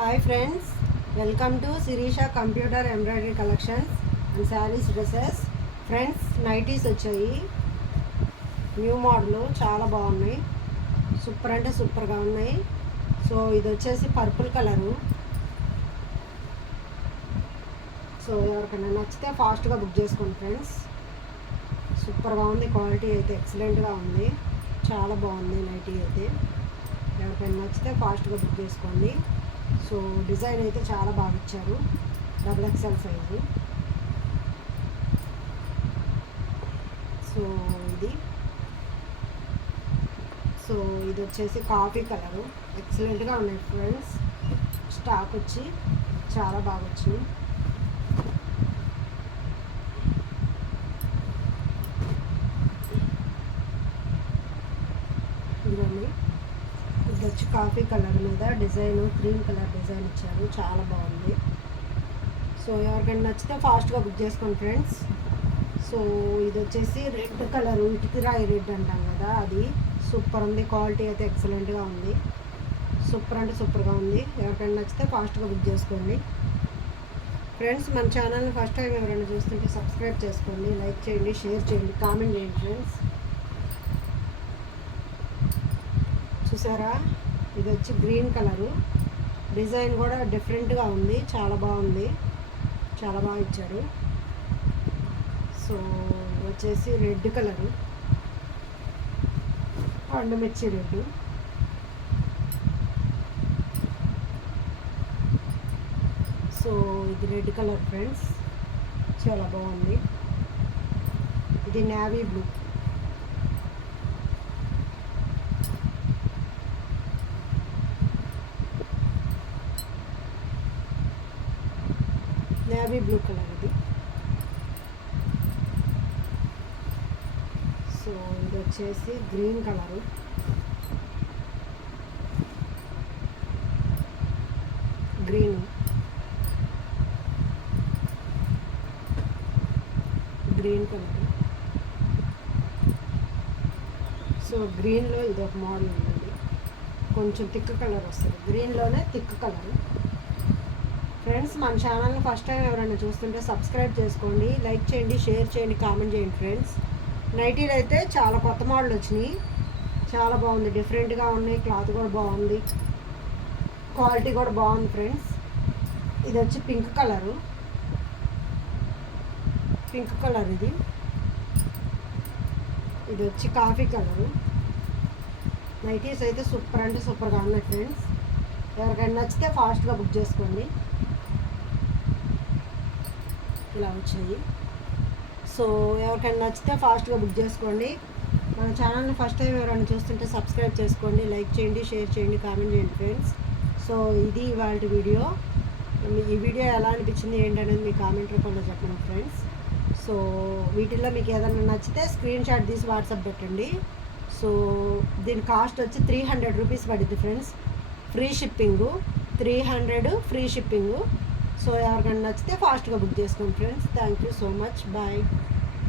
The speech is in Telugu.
Hi friends, welcome to Sirisha computer embroidery collections and sarees dresses. Friends, nighties వచ్చాయి. న్యూ మోడల్ చాలా బాగున్నాయి. సూపర్ అంటే సూపర్గా ఉన్నాయి. సో ఇది వచ్చేసి పర్పుల్ కలరు. సో ఎవరికైనా నచ్చితే ఫాస్ట్గా బుక్ చేసుకోండి ఫ్రెండ్స్. సూపర్గా ఉంది. క్వాలిటీ అయితే ఎక్సలెంట్గా ఉంది. చాలా బాగుంది నైటీ అయితే. ఎవరికైనా నచ్చితే ఫాస్ట్గా బుక్ చేసుకోండి. సో డిజైన్ అయితే చాలా బాగా ఇచ్చారు. XXL size. సో ఇది వచ్చేసి కాఫీ కలరు. ఎక్సలెంట్గా ఉన్నాయి ఫ్రెండ్స్. స్టాక్ వచ్చి చాలా బాగా వచ్చింది. ఇవన్నీ ఇది వచ్చి కాఫీ కలర్ మీద డిజైన్, క్రీమ్ కలర్ డిజైన్ ఇచ్చారు. చాలా బాగుంది. సో ఎవరికైనా నచ్చితే ఫాస్ట్గా బుక్ చేసుకోండి ఫ్రెండ్స్. సో ఇది వచ్చేసి రెడ్ కలరు, ఇటుకిరాయి రెడ్ అంటాం కదా, అది సూపర్ ఉంది. క్వాలిటీ అయితే ఎక్సలెంట్గా ఉంది. సూపర్ అంటే సూపర్గా ఉంది. ఎవరికైనా నచ్చితే ఫాస్ట్గా బుక్ చేసుకోండి ఫ్రెండ్స్. మన ఛానల్ని ఫస్ట్ టైం ఎవరైనా చూస్తుంటే సబ్స్క్రైబ్ చేసుకోండి, లైక్ చేయండి, షేర్ చేయండి, కామెంట్ చేయండి ఫ్రెండ్స్. చూసారా, ఇది వచ్చి గ్రీన్ కలరు. డిజైన్ కూడా డిఫరెంట్గా ఉంది. చాలా బాగుంది. చాలా బాగా ఇచ్చాడు. సో వచ్చేసి రెడ్ కలరు, పండుమిర్చి రెడ్. సో ఇది రెడ్ కలర్ ఫ్రెండ్స్, చాలా బాగుంది. ఇది navy blue. Navy blue colour ఇది. సో ఇది వచ్చేసి green colour. Green colour. So గ్రీన్లో ఇది ఒక మోడల్ ఉందండి. కొంచెం థిక్ కలర్ వస్తుంది. గ్రీన్లోనే థిక్ కలర్. ఫ్రెండ్స్, మన ఛానల్ని ఫస్ట్ టైం ఎవరైనా చూస్తుంటే సబ్స్క్రైబ్ చేసుకోండి, లైక్ చేయండి, షేర్ చేయండి, కామెంట్ చేయండి ఫ్రెండ్స్. నైటీలు అయితే చాలా కొత్త మోడల్ వచ్చినాయి. చాలా బాగుంది. డిఫరెంట్గా ఉన్నాయి. క్లాత్ కూడా బాగుంది. క్వాలిటీ కూడా బాగుంది ఫ్రెండ్స్. ఇది వచ్చి పింక్ కలరు. ఇది వచ్చి కాఫీ కలరు. నైటీస్ అయితే సూపర్ అంటే సూపర్గా ఉన్నాయి ఫ్రెండ్స్. ఎవరికైనా నచ్చితే ఫాస్ట్గా బుక్ చేసుకోండి. ఇలా వచ్చాయి. సో ఎవరికైనా నచ్చితే ఫాస్ట్గా బుక్ చేసుకోండి. మన ఛానల్ని ఫస్ట్ టైం ఎవరైనా చూస్తుంటే సబ్స్క్రైబ్ చేసుకోండి, లైక్ చేయండి, షేర్ చేయండి, కామెంట్ చేయండి ఫ్రెండ్స్. సో ఇది ఇవాళ వీడియో. ఈ వీడియో ఎలా అనిపించింది ఏంటనేది మీ కామెంట్ రూపంలో చెప్పండి ఫ్రెండ్స్. సో వీటిల్లో మీకు ఏదైనా నచ్చితే స్క్రీన్ షాట్ తీసి వాట్సాప్ పెట్టండి. సో దీని కాస్ట్ వచ్చి 300 రూపీస్ పడుద్ది friends. Free shipping. 300 free shipping. So ఎవరికైనా నచ్చితే ఫాస్ట్గా బుక్ చేసుకోండి friends. Thank you so much. Bye.